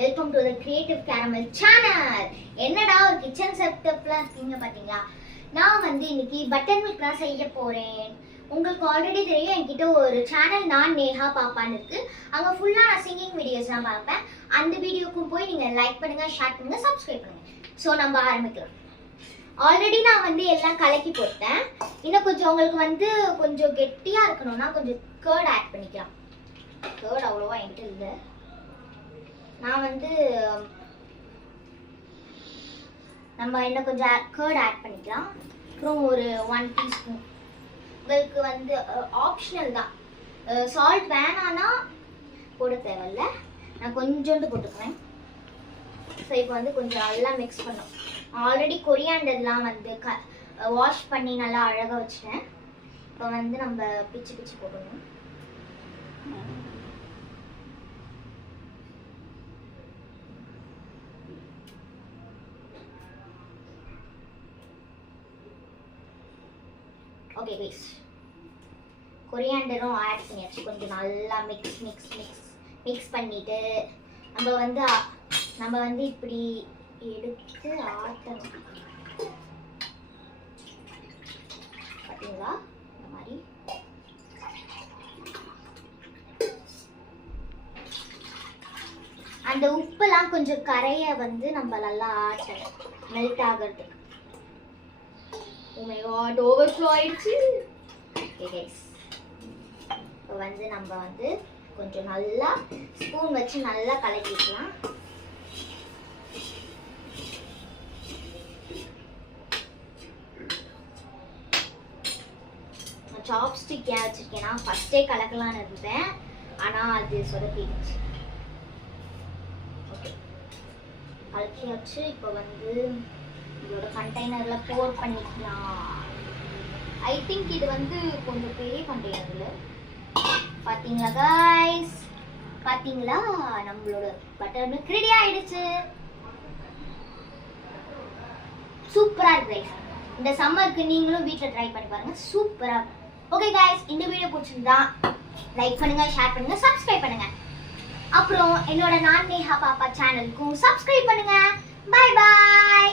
Welcome to the creative caramel channel. என்னடா ஒரு kitchen செட்டப்ல இருக்கீங்க பாத்தீங்களா? நான் வந்து இன்னைக்கு பட்டர் மில்க் தான் செய்ய போறேன். உங்களுக்கு ஆல்ரெடி தெரியும் என்கிட்ட ஒரு சேனல் நான் நேஹா பாப்பான்னு இருக்கு. அங்க ஃபுல்லா நான் சிங்கிங் வீடியோஸ் தான் பார்ப்பேன். அந்த வீடியோக்கும் போய் நீங்க லைக் பண்ணுங்க, ஷேர் பண்ணுங்க, சப்ஸ்கிரைப் பண்ணுங்க. ஸோ நம்ம ஆரம்பிக்கலாம். ஆல்ரெடி நான் வந்து எல்லாம் கலக்கி போட்டேன். இன்னும் கொஞ்சம் உங்களுக்கு வந்து கொஞ்சம் கெட்டியா இருக்கணும்னா கொஞ்சம் கர்ட் ஆட் பண்ணிக்கலாம். கர்ட் அவ்வளோவா என்கிட்ட இல்லை. நான் வந்து நம்ம இன்னும் கொஞ்சம் கர்ட் ஆட் பண்ணிக்கலாம். அப்புறம் ஒரு 1 டீஸ்பூன். உங்களுக்கு வந்து ஆப்ஷனல் தான். சால்ட் வேணான்னா போட தேவையில்ல. நான் கொஞ்சோண்டு போட்டுக்கிறேன். ஸோ இப்போ வந்து கொஞ்சம் நல்லா மிக்ஸ் பண்ணோம். ஆல்ரெடி கொரியாண்டர்லாம் வந்து வாஷ் பண்ணி நல்லா அழகாக வச்சுட்டேன். இப்போ வந்து நம்ம பிச்சு பிச்சு போடணும். ஓகே கைஸ், கொரியாண்டரும் ஆட் பண்ணியாச்சு. கொஞ்சம் நல்லா மிக்ஸ் பண்ணிட்டு நம்ம வந்து இப்படி எடுத்து ஆட்டணும். பார்த்தீங்களா? இந்த மாதிரி அந்த உப்பெல்லாம் கொஞ்சம் கரைய வந்து நம்ம நல்லா ஆட்டணும், மெல்ட் ஆகிறதுக்கு. Oh my god, overflow ஆயிடுச்சு. Okay guys, இப்போ வந்து நம்ம வந்து கொஞ்சம் நல்லா ஸ்பூன் வச்சு நல்லா கலக்கிக்கலாம். நான் சாப்ஸ்டிக் ஏன் வச்சிருக்கேன்னா ஃபர்ஸ்டே கலக்கலான்னு இருந்தேன், ஆனால் அது சொதப்பிடுச்சு. ஓகே, கலக்கியாச்சு. இப்போ வந்து இதோட கண்டெய்னர்ல போர் பண்ணிக்கலாம். ஐ திங்க் இது வந்து கொஞ்சம் பெரிய கண்டெய்னர்ல. பாத்தீங்களா गाइस, பாத்தீங்களா? நம்மளோட பட்டர் மில்க் ரெடி ஆயிடுச்சு. சூப்பரா இருக்கு गाइस. இந்த சம்மருக்கு நீங்களும் வீட்ல ட்ரை பண்ணி பாருங்க, சூப்பரா. ஓகே गाइस, இந்த வீடியோ பிடிச்சிருந்தா லைக் பண்ணுங்க, ஷேர் பண்ணுங்க, சப்ஸ்கிரைப் பண்ணுங்க. அப்புறம் என்னோட நான் நேஹா பாப்பா சேனலுக்கும் சப்ஸ்கிரைப் பண்ணுங்க. Bye by.